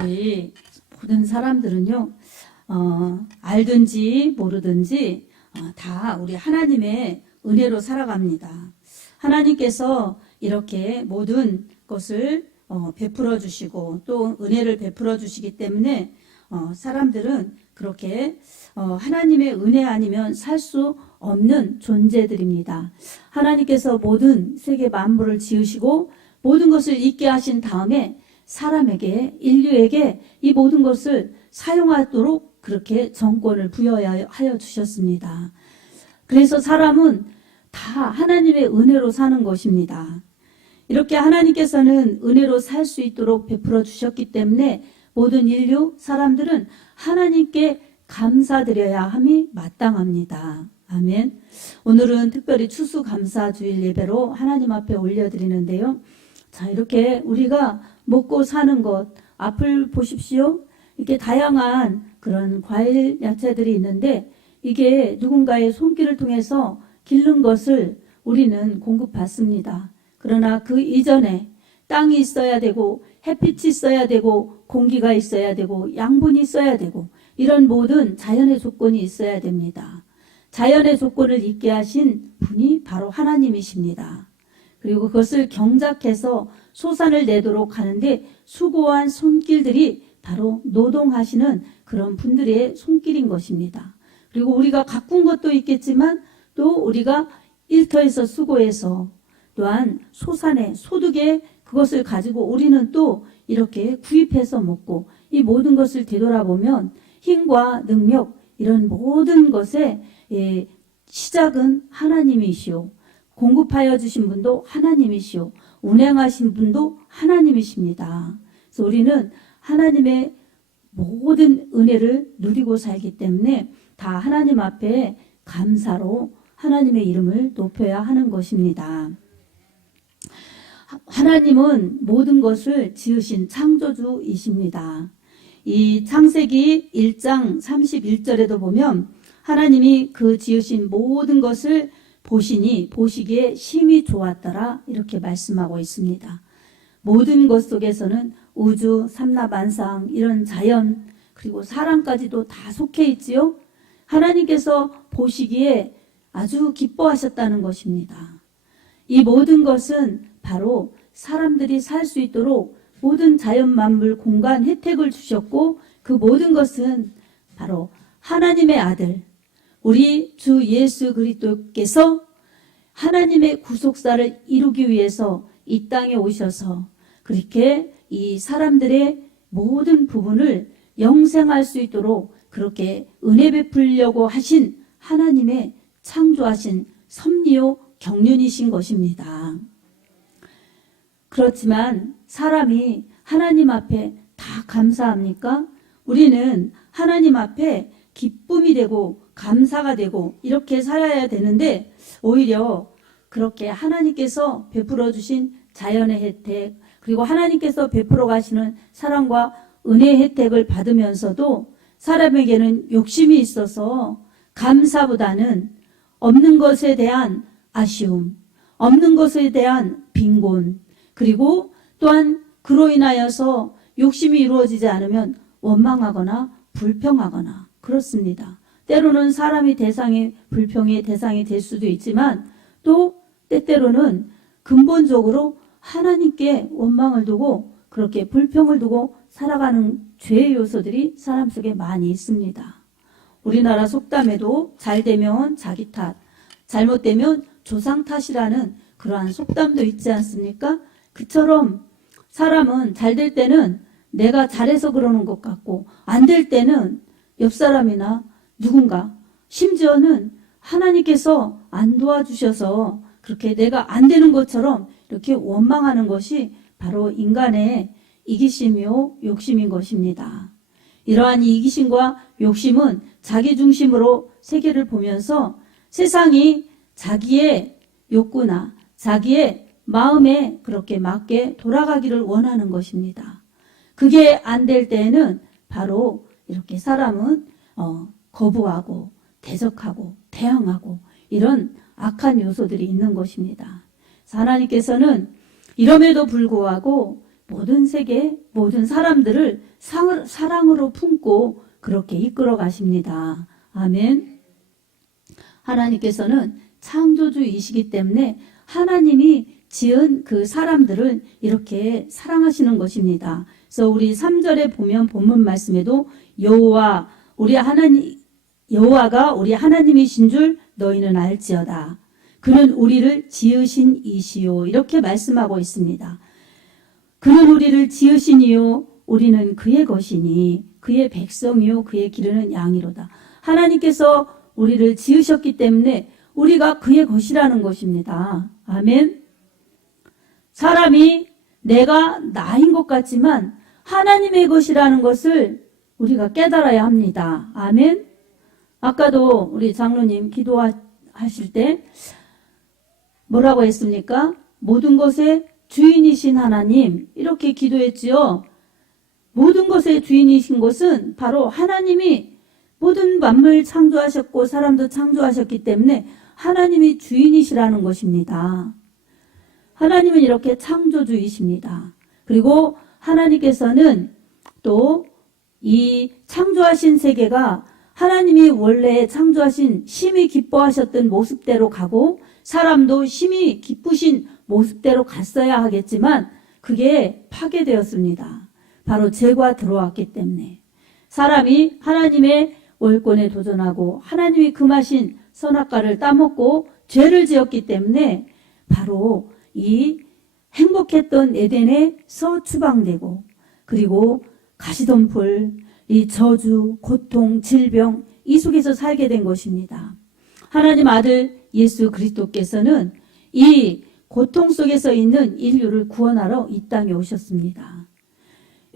우리 모든 사람들은요, 알든지 모르든지 다 우리 하나님의 은혜로 살아갑니다. 하나님께서 이렇게 모든 것을 베풀어 주시고 또 은혜를 베풀어 주시기 때문에 사람들은 그렇게 하나님의 은혜 아니면 살 수 없는 존재들입니다. 하나님께서 모든 세계 만물을 지으시고 모든 것을 있게 하신 다음에 사람에게, 인류에게 이 모든 것을 사용하도록 그렇게 정권을 부여하여 주셨습니다. 그래서 사람은 다 하나님의 은혜로 사는 것입니다. 이렇게 하나님께서는 은혜로 살 수 있도록 베풀어 주셨기 때문에 모든 인류 사람들은 하나님께 감사드려야 함이 마땅합니다. 아멘. 오늘은 특별히 추수감사주일 예배로 하나님 앞에 올려드리는데요. 자, 이렇게 우리가 먹고 사는 것, 앞을 보십시오. 이렇게 다양한 그런 과일, 야채들이 있는데 이게 누군가의 손길을 통해서 기른 것을 우리는 공급받습니다. 그러나 그 이전에 땅이 있어야 되고 햇빛이 있어야 되고 공기가 있어야 되고 양분이 있어야 되고 이런 모든 자연의 조건이 있어야 됩니다. 자연의 조건을 있게 하신 분이 바로 하나님이십니다. 그리고 그것을 경작해서 소산을 내도록 하는데 수고한 손길들이 바로 노동하시는 그런 분들의 손길인 것입니다. 그리고 우리가 가꾼 것도 있겠지만 또 우리가 일터에서 수고해서 또한 소산의 소득에 그것을 가지고 우리는 또 이렇게 구입해서 먹고 이 모든 것을 되돌아보면 힘과 능력 이런 모든 것의 시작은 하나님이시오. 공급하여 주신 분도 하나님이시오. 운행하신 분도 하나님이십니다. 그래서 우리는 하나님의 모든 은혜를 누리고 살기 때문에 다 하나님 앞에 감사로 하나님의 이름을 높여야 하는 것입니다. 하나님은 모든 것을 지으신 창조주이십니다. 이 창세기 1장 31절에도 보면 하나님이 그 지으신 모든 것을 보시니 보시기에 심히 좋았더라 이렇게 말씀하고 있습니다. 모든 것 속에서는 우주, 삼라만상 이런 자연 그리고 사람까지도 다 속해 있지요. 하나님께서 보시기에 아주 기뻐하셨다는 것입니다. 이 모든 것은 바로 사람들이 살 수 있도록 모든 자연 만물 공간 혜택을 주셨고 그 모든 것은 바로 하나님의 아들 우리 주 예수 그리스도께서 하나님의 구속사를 이루기 위해서 이 땅에 오셔서 그렇게 이 사람들의 모든 부분을 영생할 수 있도록 그렇게 은혜 베풀려고 하신 하나님의 창조하신 섭리요 경륜이신 것입니다. 그렇지만 사람이 하나님 앞에 다 감사합니까? 우리는 하나님 앞에 기쁨이 되고 감사가 되고 이렇게 살아야 되는데 오히려 그렇게 하나님께서 베풀어 주신 자연의 혜택 그리고 하나님께서 베풀어 가시는 사랑과 은혜의 혜택을 받으면서도 사람에게는 욕심이 있어서 감사보다는 없는 것에 대한 아쉬움, 없는 것에 대한 빈곤, 그리고 또한 그로 인하여서 욕심이 이루어지지 않으면 원망하거나 불평하거나 그렇습니다. 때로는 사람이 불평의 대상이 될 수도 있지만 또 때때로는 근본적으로 하나님께 원망을 두고 그렇게 불평을 두고 살아가는 죄의 요소들이 사람 속에 많이 있습니다. 우리나라 속담에도 잘 되면 자기 탓, 잘못되면 조상 탓이라는 그러한 속담도 있지 않습니까? 그처럼 사람은 잘 될 때는 내가 잘해서 그러는 것 같고 안 될 때는 옆 사람이나 누군가 심지어는 하나님께서 안 도와주셔서 그렇게 내가 안 되는 것처럼 이렇게 원망하는 것이 바로 인간의 이기심이요 욕심인 것입니다. 이러한 이기심과 욕심은 자기 중심으로 세계를 보면서 세상이 자기의 욕구나 자기의 마음에 그렇게 맞게 돌아가기를 원하는 것입니다. 그게 안 될 때에는 바로 이렇게 사람은 거부하고 대적하고 대항하고 이런 악한 요소들이 있는 것입니다. 하나님께서는 이럼에도 불구하고 모든 세계, 모든 사람들을 사랑으로 품고 그렇게 이끌어 가십니다. 아멘. 하나님께서는 창조주이시기 때문에 하나님이 지은 그 사람들을 이렇게 사랑하시는 것입니다. 그래서 우리 3절에 보면 본문 말씀에도 여호와가 우리 하나님이신 줄 너희는 알지어다. 그는 우리를 지으신 이시요. 이렇게 말씀하고 있습니다. 그는 우리를 지으신 이요. 우리는 그의 것이니 그의 백성이요. 그의 기르는 양이로다. 하나님께서 우리를 지으셨기 때문에 우리가 그의 것이라는 것입니다. 아멘. 사람이 내가 나인 것 같지만 하나님의 것이라는 것을 우리가 깨달아야 합니다. 아멘. 아까도 우리 장로님 기도하실 때 뭐라고 했습니까? 모든 것의 주인이신 하나님, 이렇게 기도했지요. 모든 것의 주인이신 것은 바로 하나님이 모든 만물 창조하셨고 사람도 창조하셨기 때문에 하나님이 주인이시라는 것입니다. 하나님은 이렇게 창조주이십니다. 그리고 하나님께서는 또 이 창조하신 세계가 하나님이 원래 창조하신 심히 기뻐하셨던 모습대로 가고 사람도 심히 기쁘신 모습대로 갔어야 하겠지만 그게 파괴되었습니다. 바로 죄가 들어왔기 때문에 사람이 하나님의 월권에 도전하고 하나님이 금하신 선악과를 따먹고 죄를 지었기 때문에 바로 이 행복했던 에덴에서 추방되고 그리고 가시덤불, 이 저주, 고통, 질병 이 속에서 살게 된 것입니다. 하나님 아들 예수 그리스도께서는 이 고통 속에서 있는 인류를 구원하러 이 땅에 오셨습니다.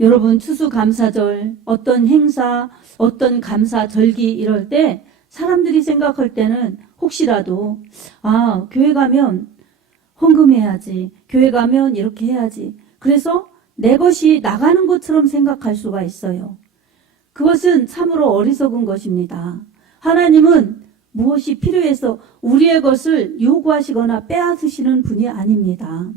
여러분 추수감사절, 어떤 행사, 어떤 감사절기 이럴 때 사람들이 생각할 때는 혹시라도 교회 가면 헌금해야지, 교회 가면 이렇게 해야지. 그래서 내 것이 나가는 것처럼 생각할 수가 있어요. 그것은 참으로 어리석은 것입니다. 하나님은 무엇이 필요해서 우리의 것을 요구하시거나 빼앗으시는 분이 아닙니다.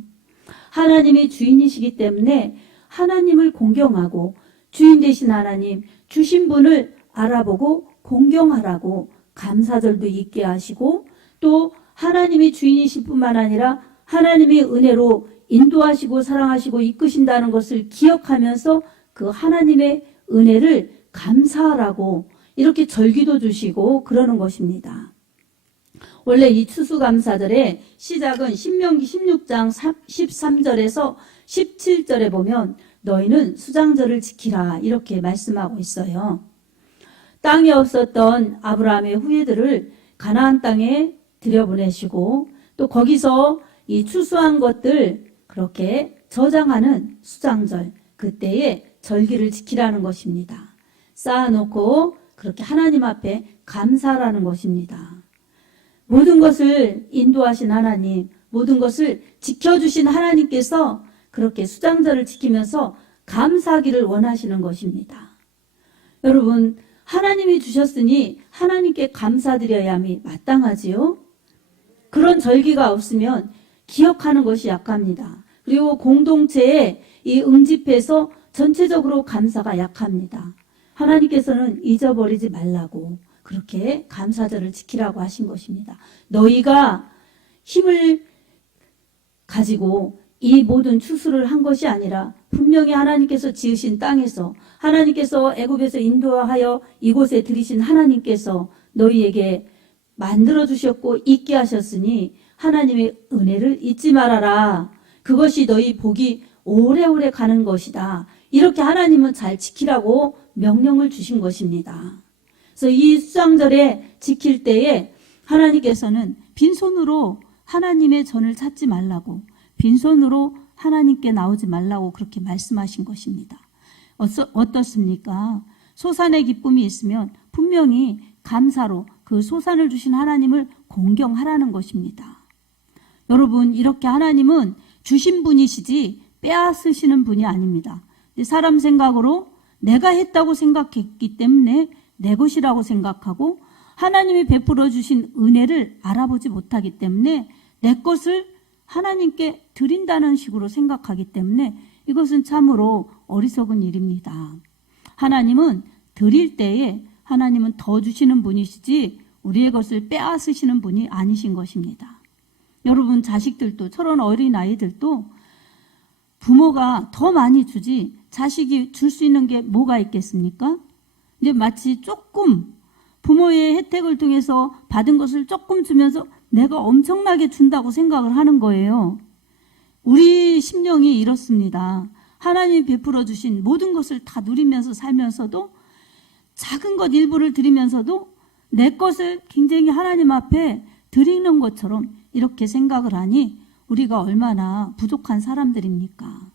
하나님이 주인이시기 때문에 하나님을 공경하고 주인 되신 하나님, 주신 분을 알아보고 공경하라고 감사절도 있게 하시고 또 하나님이 주인이실 뿐만 아니라 하나님이 은혜로 인도하시고 사랑하시고 이끄신다는 것을 기억하면서 그 하나님의 은혜를 감사하라고 이렇게 절기도 주시고 그러는 것입니다. 원래 이 추수감사절의 시작은 신명기 16장 13절에서 17절에 보면 너희는 수장절을 지키라 이렇게 말씀하고 있어요. 땅이 없었던 아브라함의 후예들을 가나안 땅에 들여보내시고 또 거기서 이 추수한 것들 그렇게 저장하는 수장절, 그때의 절기를 지키라는 것입니다. 쌓아놓고 그렇게 하나님 앞에 감사하라는 것입니다. 모든 것을 인도하신 하나님, 모든 것을 지켜주신 하나님께서 그렇게 수장절을 지키면서 감사하기를 원하시는 것입니다. 여러분, 하나님이 주셨으니 하나님께 감사드려야 함이 마땅하지요. 그런 절기가 없으면 기억하는 것이 약합니다. 그리고 공동체에 이 응집해서 전체적으로 감사가 약합니다. 하나님께서는 잊어버리지 말라고 그렇게 감사절을 지키라고 하신 것입니다. 너희가 힘을 가지고 이 모든 추수를 한 것이 아니라 분명히 하나님께서 지으신 땅에서 하나님께서 애굽에서 인도하여 이곳에 들이신 하나님께서 너희에게 만들어 주셨고 있게 하셨으니 하나님의 은혜를 잊지 말아라. 그것이 너희 복이 오래오래 가는 것이다. 이렇게 하나님은 잘 지키라고 명령을 주신 것입니다. 그래서 이 수장절에 지킬 때에 하나님께서는 빈손으로 하나님의 전을 찾지 말라고, 빈손으로 하나님께 나오지 말라고 그렇게 말씀하신 것입니다. 어떻습니까? 소산의 기쁨이 있으면 분명히 감사로 그 소산을 주신 하나님을 공경하라는 것입니다. 여러분, 이렇게 하나님은 주신 분이시지 빼앗으시는 분이 아닙니다. 사람 생각으로 내가 했다고 생각했기 때문에 내 것이라고 생각하고 하나님이 베풀어 주신 은혜를 알아보지 못하기 때문에 내 것을 하나님께 드린다는 식으로 생각하기 때문에 이것은 참으로 어리석은 일입니다. 하나님은 드릴 때에 하나님은 더 주시는 분이시지 우리의 것을 빼앗으시는 분이 아니신 것입니다. 여러분 자식들도 저런 어린아이들도 부모가 더 많이 주지 자식이 줄 수 있는 게 뭐가 있겠습니까? 이제 마치 조금 부모의 혜택을 통해서 받은 것을 조금 주면서 내가 엄청나게 준다고 생각을 하는 거예요. 우리 심령이 이렇습니다. 하나님이 베풀어 주신 모든 것을 다 누리면서 살면서도 작은 것 일부를 드리면서도 내 것을 굉장히 하나님 앞에 드리는 것처럼 이렇게 생각을 하니 우리가 얼마나 부족한 사람들입니까?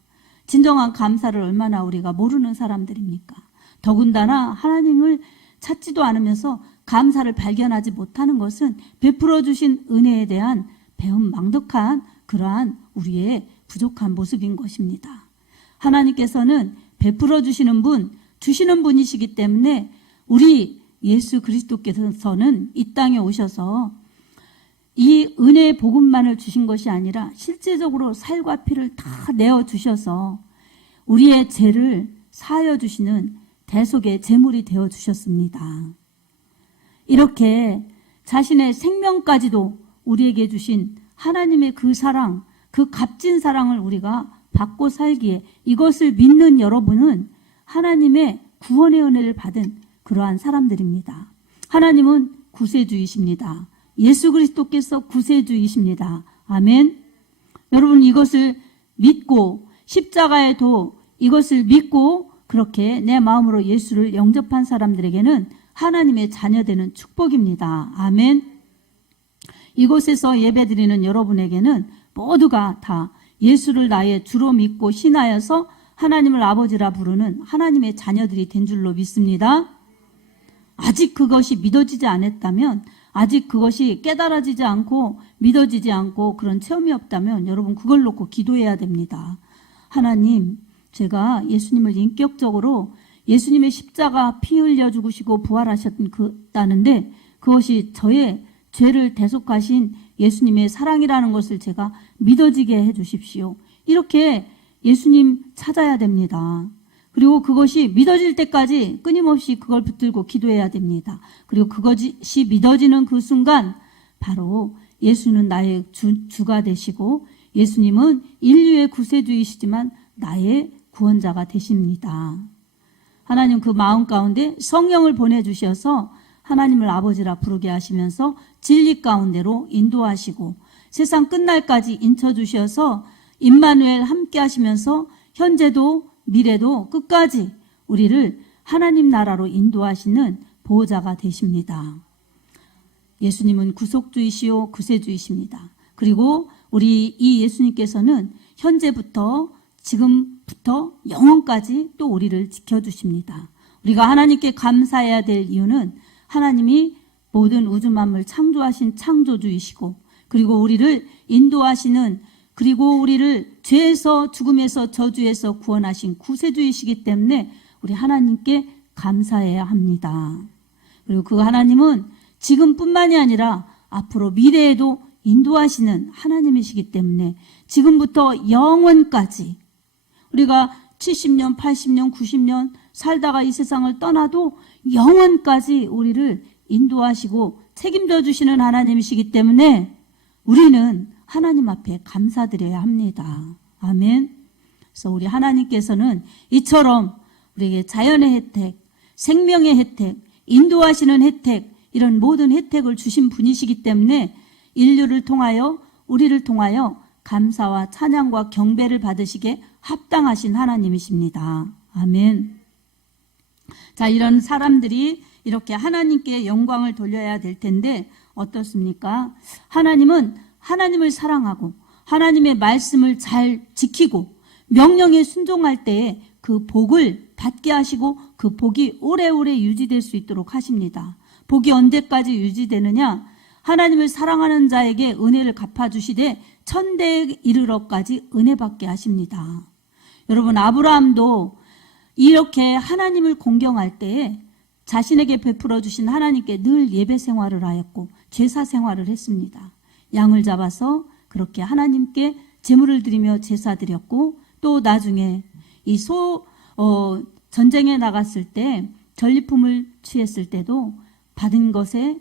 진정한 감사를 얼마나 우리가 모르는 사람들입니까? 더군다나 하나님을 찾지도 않으면서 감사를 발견하지 못하는 것은 베풀어 주신 은혜에 대한 배은망덕한 그러한 우리의 부족한 모습인 것입니다. 하나님께서는 베풀어 주시는 분, 주시는 분이시기 때문에 우리 예수 그리스도께서는 이 땅에 오셔서 이 은혜의 복음만을 주신 것이 아니라 실제적으로 살과 피를 다 내어주셔서 우리의 죄를 사하여 주시는 대속의 제물이 되어주셨습니다. 이렇게 자신의 생명까지도 우리에게 주신 하나님의 그 사랑, 그 값진 사랑을 우리가 받고 살기에 이것을 믿는 여러분은 하나님의 구원의 은혜를 받은 그러한 사람들입니다. 하나님은 구세주이십니다. 예수 그리스도께서 구세주이십니다. 아멘. 여러분 이것을 믿고 십자가의 도 이것을 믿고 그렇게 내 마음으로 예수를 영접한 사람들에게는 하나님의 자녀되는 축복입니다. 아멘. 이곳에서 예배드리는 여러분에게는 모두가 다 예수를 나의 주로 믿고 신하여서 하나님을 아버지라 부르는 하나님의 자녀들이 된 줄로 믿습니다. 아직 그것이 믿어지지 않았다면, 아직 그것이 깨달아지지 않고 믿어지지 않고 그런 체험이 없다면 여러분 그걸 놓고 기도해야 됩니다. 하나님, 제가 예수님을 인격적으로 예수님의 십자가 피 흘려 죽으시고 부활하셨다는데 그것이 저의 죄를 대속하신 예수님의 사랑이라는 것을 제가 믿어지게 해 주십시오. 이렇게 예수님 찾아야 됩니다. 그리고 그것이 믿어질 때까지 끊임없이 그걸 붙들고 기도해야 됩니다. 그리고 그것이 믿어지는 그 순간 바로 예수는 나의 주가 되시고 예수님은 인류의 구세주이시지만 나의 구원자가 되십니다. 하나님 그 마음 가운데 성령을 보내주셔서 하나님을 아버지라 부르게 하시면서 진리 가운데로 인도하시고 세상 끝날까지 인쳐주셔서 임마누엘 함께 하시면서 현재도 미래도 끝까지 우리를 하나님 나라로 인도하시는 보호자가 되십니다. 예수님은 구속주이시오 구세주이십니다. 그리고 우리 이 예수님께서는 현재부터 지금부터 영원까지 또 우리를 지켜주십니다. 우리가 하나님께 감사해야 될 이유는 하나님이 모든 우주 만물 창조하신 창조주이시고 그리고 우리를 인도하시는 그리고 우리를 죄에서 죽음에서 저주에서 구원하신 구세주이시기 때문에 우리 하나님께 감사해야 합니다. 그리고 그 하나님은 지금뿐만이 아니라 앞으로 미래에도 인도하시는 하나님이시기 때문에 지금부터 영원까지 우리가 70년, 80년, 90년 살다가 이 세상을 떠나도 영원까지 우리를 인도하시고 책임져 주시는 하나님이시기 때문에 우리는 하나님 앞에 감사드려야 합니다. 아멘. 그래서 우리 하나님께서는 이처럼 우리에게 자연의 혜택, 생명의 혜택, 인도하시는 혜택 이런 모든 혜택을 주신 분이시기 때문에 인류를 통하여 우리를 통하여 감사와 찬양과 경배를 받으시게 합당하신 하나님이십니다. 아멘. 자, 이런 사람들이 이렇게 하나님께 영광을 돌려야 될 텐데 어떻습니까? 하나님은 하나님을 사랑하고 하나님의 말씀을 잘 지키고 명령에 순종할 때에 그 복을 받게 하시고 그 복이 오래오래 유지될 수 있도록 하십니다. 복이 언제까지 유지되느냐? 하나님을 사랑하는 자에게 은혜를 갚아주시되 천대에 이르러까지 은혜 받게 하십니다. 여러분 아브라함도 이렇게 하나님을 공경할 때에 자신에게 베풀어 주신 하나님께 늘 예배 생활을 하였고 제사 생활을 했습니다. 양을 잡아서 그렇게 하나님께 제물을 드리며 제사 드렸고 또 나중에 이 전쟁에 나갔을 때 전리품을 취했을 때도 받은 것에,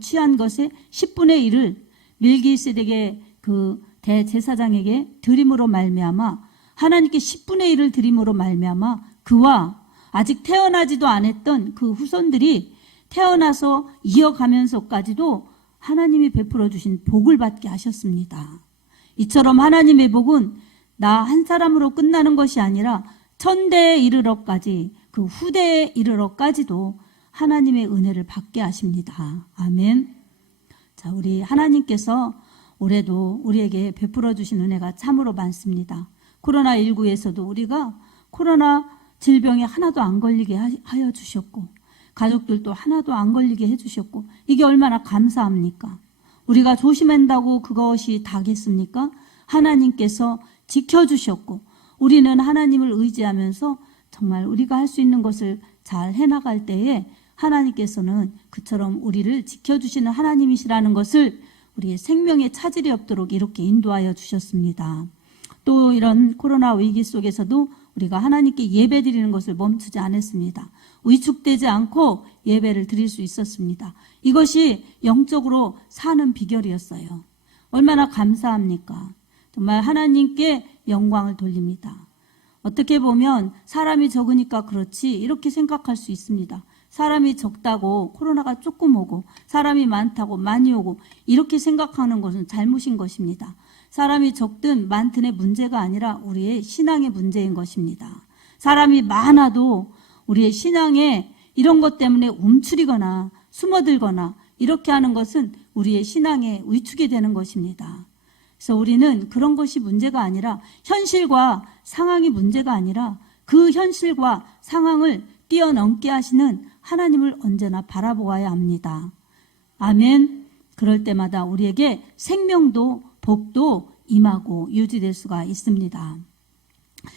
취한 것에 10분의 1을 멜기세덱의 그 대제사장에게 드림으로 말미암아, 하나님께 10분의 1을 드림으로 말미암아 그와 아직 태어나지도 않았던 그 후손들이 태어나서 이어가면서까지도 하나님이 베풀어 주신 복을 받게 하셨습니다. 이처럼 하나님의 복은 나 한 사람으로 끝나는 것이 아니라 천대에 이르러까지, 그 후대에 이르러까지도 하나님의 은혜를 받게 하십니다. 아멘. 자, 우리 하나님께서 올해도 우리에게 베풀어 주신 은혜가 참으로 많습니다. 코로나19에서도 우리가 코로나 질병에 하나도 안 걸리게 하여 주셨고, 가족들도 하나도 안 걸리게 해주셨고, 이게 얼마나 감사합니까? 우리가 조심한다고 그것이 다겠습니까? 하나님께서 지켜주셨고, 우리는 하나님을 의지하면서 정말 우리가 할 수 있는 것을 잘 해나갈 때에 하나님께서는 그처럼 우리를 지켜주시는 하나님이시라는 것을 우리의 생명의 차질이 없도록 이렇게 인도하여 주셨습니다. 또 이런 코로나 위기 속에서도 우리가 하나님께 예배 드리는 것을 멈추지 않았습니다. 위축되지 않고 예배를 드릴 수 있었습니다. 이것이 영적으로 사는 비결이었어요. 얼마나 감사합니까? 정말 하나님께 영광을 돌립니다. 어떻게 보면 사람이 적으니까 그렇지 이렇게 생각할 수 있습니다. 사람이 적다고 코로나가 조금 오고 사람이 많다고 많이 오고 이렇게 생각하는 것은 잘못인 것입니다. 사람이 적든 많든의 문제가 아니라 우리의 신앙의 문제인 것입니다. 사람이 많아도 우리의 신앙에 이런 것 때문에 움츠리거나 숨어들거나 이렇게 하는 것은 우리의 신앙에 위축이 되는 것입니다. 그래서 우리는 그런 것이 문제가 아니라, 현실과 상황이 문제가 아니라 그 현실과 상황을 뛰어넘게 하시는 하나님을 언제나 바라보아야 합니다. 아멘. 그럴 때마다 우리에게 생명도 복도 임하고 유지될 수가 있습니다.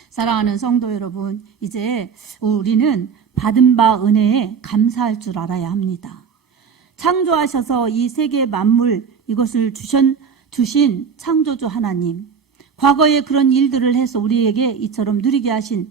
사랑하는 성도 여러분, 이제 우리는 받은 바 은혜에 감사할 줄 알아야 합니다. 창조하셔서 이 세계 만물 이것을 주신 창조주 하나님, 과거에 그런 일들을 해서 우리에게 이처럼 누리게 하신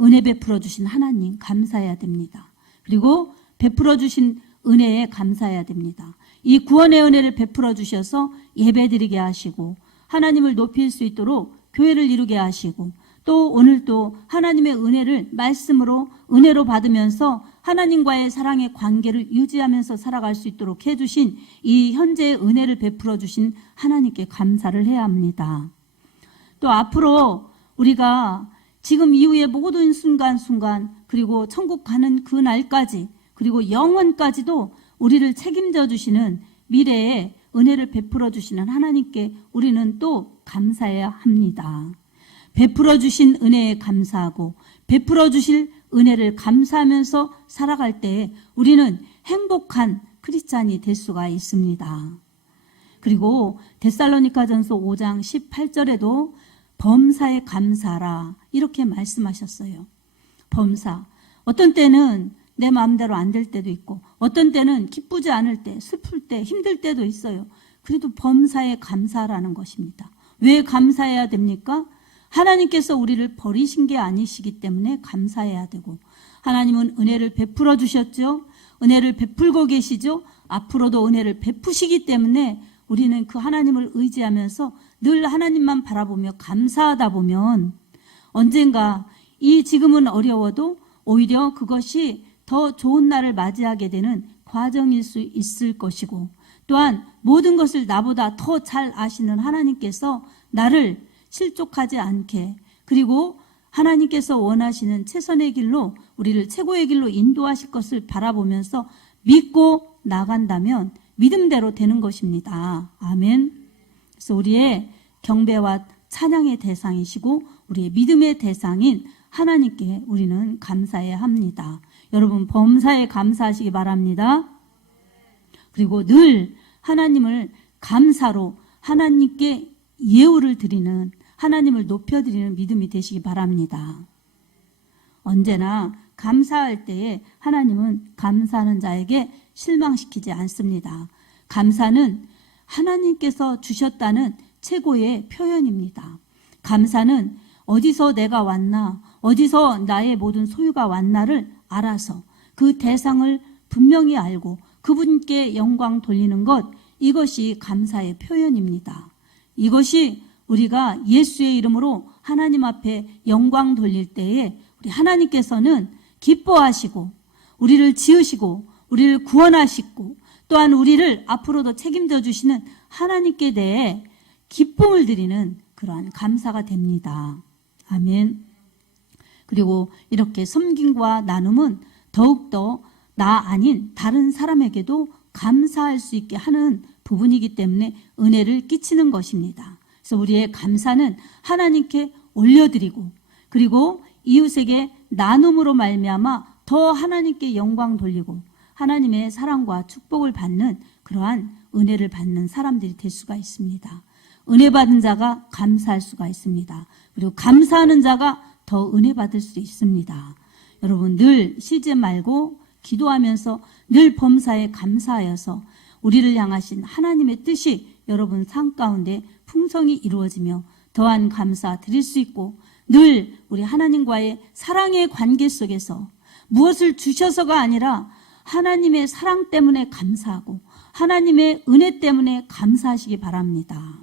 은혜 베풀어 주신 하나님 감사해야 됩니다. 그리고 베풀어 주신 은혜에 감사해야 됩니다. 이 구원의 은혜를 베풀어 주셔서 예배드리게 하시고 하나님을 높일 수 있도록 교회를 이루게 하시고, 또 오늘도 하나님의 은혜를 말씀으로 은혜로 받으면서 하나님과의 사랑의 관계를 유지하면서 살아갈 수 있도록 해주신 이 현재의 은혜를 베풀어 주신 하나님께 감사를 해야 합니다. 또 앞으로 우리가 지금 이후의 모든 순간순간, 그리고 천국 가는 그 날까지, 그리고 영원까지도 우리를 책임져 주시는 미래에 은혜를 베풀어 주시는 하나님께 우리는 또 감사해야 합니다. 베풀어 주신 은혜에 감사하고 베풀어 주실 은혜를 감사하면서 살아갈 때 우리는 행복한 크리스찬이 될 수가 있습니다. 그리고 데살로니가전서 5장 18절에도 범사에 감사하라 이렇게 말씀하셨어요. 범사. 어떤 때는 내 마음대로 안 될 때도 있고, 어떤 때는 기쁘지 않을 때, 슬플 때, 힘들 때도 있어요. 그래도 범사에 감사하라는 것입니다. 왜 감사해야 됩니까? 하나님께서 우리를 버리신 게 아니시기 때문에 감사해야 되고, 하나님은 은혜를 베풀어 주셨죠. 은혜를 베풀고 계시죠. 앞으로도 은혜를 베푸시기 때문에 우리는 그 하나님을 의지하면서 늘 하나님만 바라보며 감사하다 보면 언젠가 이 지금은 어려워도 오히려 그것이 더 좋은 날을 맞이하게 되는 과정일 수 있을 것이고, 또한 모든 것을 나보다 더 잘 아시는 하나님께서 나를 실족하지 않게, 그리고 하나님께서 원하시는 최선의 길로 우리를 최고의 길로 인도하실 것을 바라보면서 믿고 나간다면 믿음대로 되는 것입니다. 아멘. 그래서 우리의 경배와 찬양의 대상이시고 우리의 믿음의 대상인 하나님께 우리는 감사해야 합니다. 여러분 범사에 감사하시기 바랍니다. 그리고 늘 하나님을 감사로 하나님께 예우를 드리는, 하나님을 높여드리는 믿음이 되시기 바랍니다. 언제나 감사할 때에 하나님은 감사하는 자에게 실망시키지 않습니다. 감사는 하나님께서 주셨다는 최고의 표현입니다. 감사는 어디서 내가 왔나, 어디서 나의 모든 소유가 왔나를 알아서 그 대상을 분명히 알고 그분께 영광 돌리는 것, 이것이 감사의 표현입니다. 이것이 우리가 예수의 이름으로 하나님 앞에 영광 돌릴 때에 우리 하나님께서는 기뻐하시고 우리를 지으시고 우리를 구원하시고 또한 우리를 앞으로도 책임져 주시는 하나님께 대해 기쁨을 드리는 그러한 감사가 됩니다. 아멘. 그리고 이렇게 섬김과 나눔은 더욱더 나 아닌 다른 사람에게도 감사할 수 있게 하는 부분이기 때문에 은혜를 끼치는 것입니다. 그래서 우리의 감사는 하나님께 올려드리고 그리고 이웃에게 나눔으로 말미암아 더 하나님께 영광 돌리고 하나님의 사랑과 축복을 받는 그러한 은혜를 받는 사람들이 될 수가 있습니다. 은혜 받은 자가 감사할 수가 있습니다. 그리고 감사하는 자가 더 은혜 받을 수 있습니다. 여러분 늘 쉬지 말고 기도하면서 늘 범사에 감사하여서 우리를 향하신 하나님의 뜻이 여러분 삶 가운데 풍성히 이루어지며 더한 감사 드릴 수 있고 늘 우리 하나님과의 사랑의 관계 속에서 무엇을 주셔서가 아니라 하나님의 사랑 때문에 감사하고 하나님의 은혜 때문에 감사하시기 바랍니다.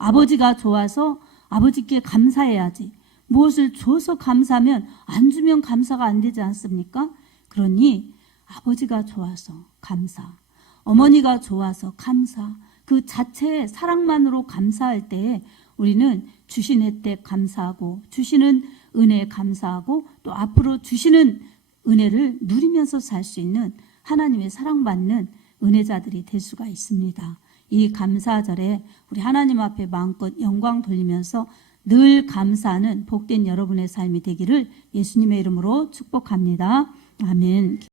아버지가 좋아서 아버지께 감사해야지 무엇을 줘서 감사하면 안 주면 감사가 안 되지 않습니까? 그러니 아버지가 좋아서 감사, 어머니가 좋아서 감사, 그 자체의 사랑만으로 감사할 때 우리는 주신 혜택 감사하고 주시는 은혜에 감사하고 또 앞으로 주시는 은혜를 누리면서 살 수 있는 하나님의 사랑받는 은혜자들이 될 수가 있습니다. 이 감사절에 우리 하나님 앞에 마음껏 영광 돌리면서 늘 감사하는 복된 여러분의 삶이 되기를 예수님의 이름으로 축복합니다. 아멘.